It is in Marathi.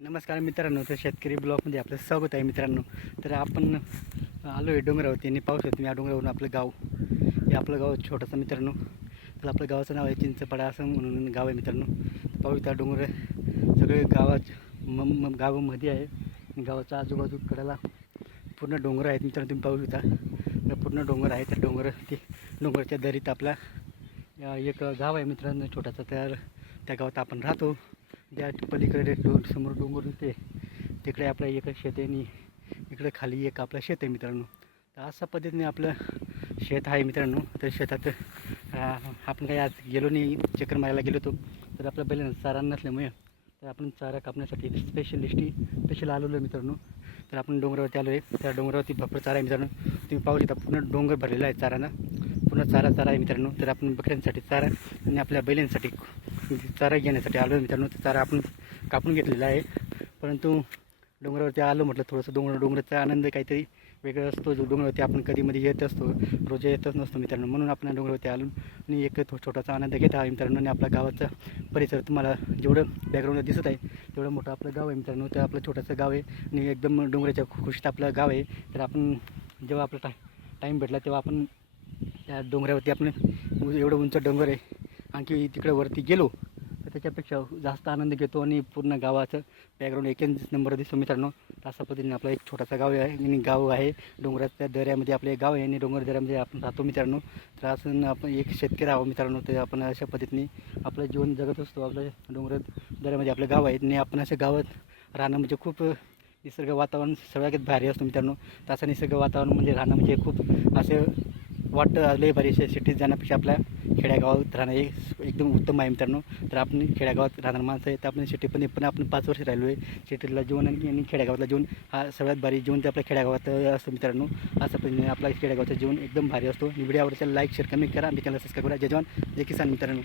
नमस्कार मित्रांनो तर शेतकरी ब्लॉकमध्ये आपलं स्वागत आहे मित्रांनो. तर आपण आलो आहे डोंगरावरती आणि पाऊस होतो मी या डोंगरावरून आपलं गाव हे आपलं गाव छोटंसं मित्रांनो. तर आपलं गावाचं नाव आहे चिंचपाडा असं म्हणून गाव आहे मित्रांनो. पाऊस त्या डोंगर सगळे गावात म म- गावामध्ये आहे. गावाच्या आजूबाजू कडेला पूर्ण डोंगर आहेत मित्रांनो तुम्ही पाहू शकता. तर पूर्ण डोंगर आहे त्या डोंगर ते डोंगरच्या दरीत आपला एक गाव आहे मित्रांनो छोटासा. तर त्या गावात आपण राहतो. त्या पलीकडे डोंग समोर डोंगर होते तिकडे आपल्या एका शेत इकडे खाली एक आपलं शेत आहे मित्रांनो. तर अशा पद्धतीने आपलं शेत आहे मित्रांनो. तर शेतात आपण काही आज गेलो नाही चक्कर मारायला गेलो होतो. तर आपल्या बैलांना चारा नसल्यामुळे तर आपण चारा कापण्यासाठी स्पेशलिस्टी स्पेशल आलेलो आहे मित्रांनो. तर आपण डोंगरावरती आलो आहे त्या डोंगरावरती भरपूर चारा आहे मित्रांनो. तुम्ही पाहू शकता पूर्ण डोंगर भरलेला आहे चारानं. पूर्ण चारा चारा आहे मित्रांनो. तर आपण बकऱ्यांसाठी चारा आणि आपल्या बैलांसाठी चारा घेण्यासाठी आलो आहे मित्रांनो. तर चारा आपण कापून घेतलेला आहे. परंतु डोंगरावरती आलो म्हटलं थोडंसं डोंगर डोंगराचा आनंद काहीतरी वेगळा असतो. जो डोंगरावरती आपण कधीमध्ये येत असतो रोज येतच नसतो मित्रांनो. म्हणून आपण डोंगरावरती आलो आणि एक छोटासा आनंद घेत आहे मित्रांनो. आणि आपला गावाचा परिसर तुम्हाला जेवढं बॅकग्राऊंडला दिसत आहे तेवढं मोठं आपलं गाव आहे मित्रांनो. तर आपलं छोटंसं गाव आहे आणि एकदम डोंगराच्या खुशीत आपलं गाव आहे. तर आपण जेव्हा आपला टा टाईम भेटला तेव्हा आपण त्या डोंगरावरती आपण एवढं उंच डोंगर आहे आणखी तिकडे वरती गेलो तर त्याच्यापेक्षा जास्त आनंद घेतो आणि पूर्ण गावाचं बॅकग्राऊंड एक नंबर दिसतो मित्रांनो. तर अशा पद्धतीने आपला एक छोटासा गाव आहे आणि गाव आहे डोंगराच्या दऱ्यामध्ये आपलं एक गाव आहे आणि डोंगर दऱ्यामध्ये आपण राहतो मित्रांनो. तर असं आपण एक शेतकरी आहोत मित्रांनो तर आपण अशा पद्धतीने आपलं जीवन जगत असतो आपलं डोंगर दऱ्यामध्ये आपलं गाव आहे. आणि आपण अशा गावात राहणं म्हणजे खूप निसर्ग वातावरण सगळ्यात भारी असतो मित्रांनो. तर असं निसर्ग वातावरण म्हणजे राहणं म्हणजे खूप असं वाटतं लय भारी सिटीत जाण्यापेक्षा आपल्या खेड्यागावात राहणं हे एकदम उत्तम आहे मित्रांनो. तर आपण खेड्यागावात राहणार माणसं आहे तर आपण सिटीमध्ये पण आपण पाच वर्ष राहिलो आहे. सिटीला जीवन आणि आणि खेड्यागावातला जीवन हा सगळ्यात भारी जीवन ते आपल्या खेड्यागावात असतो मित्रांनो. असं पण आपल्या खेड्यागावचं जीवन एकदम भारी असतो. व्हिडिओ आवडतं लाईक शेअर कमेंट करा. आणि चॅनल सबस्क्राईब करा. जय जवान जय किसान मित्रांनो.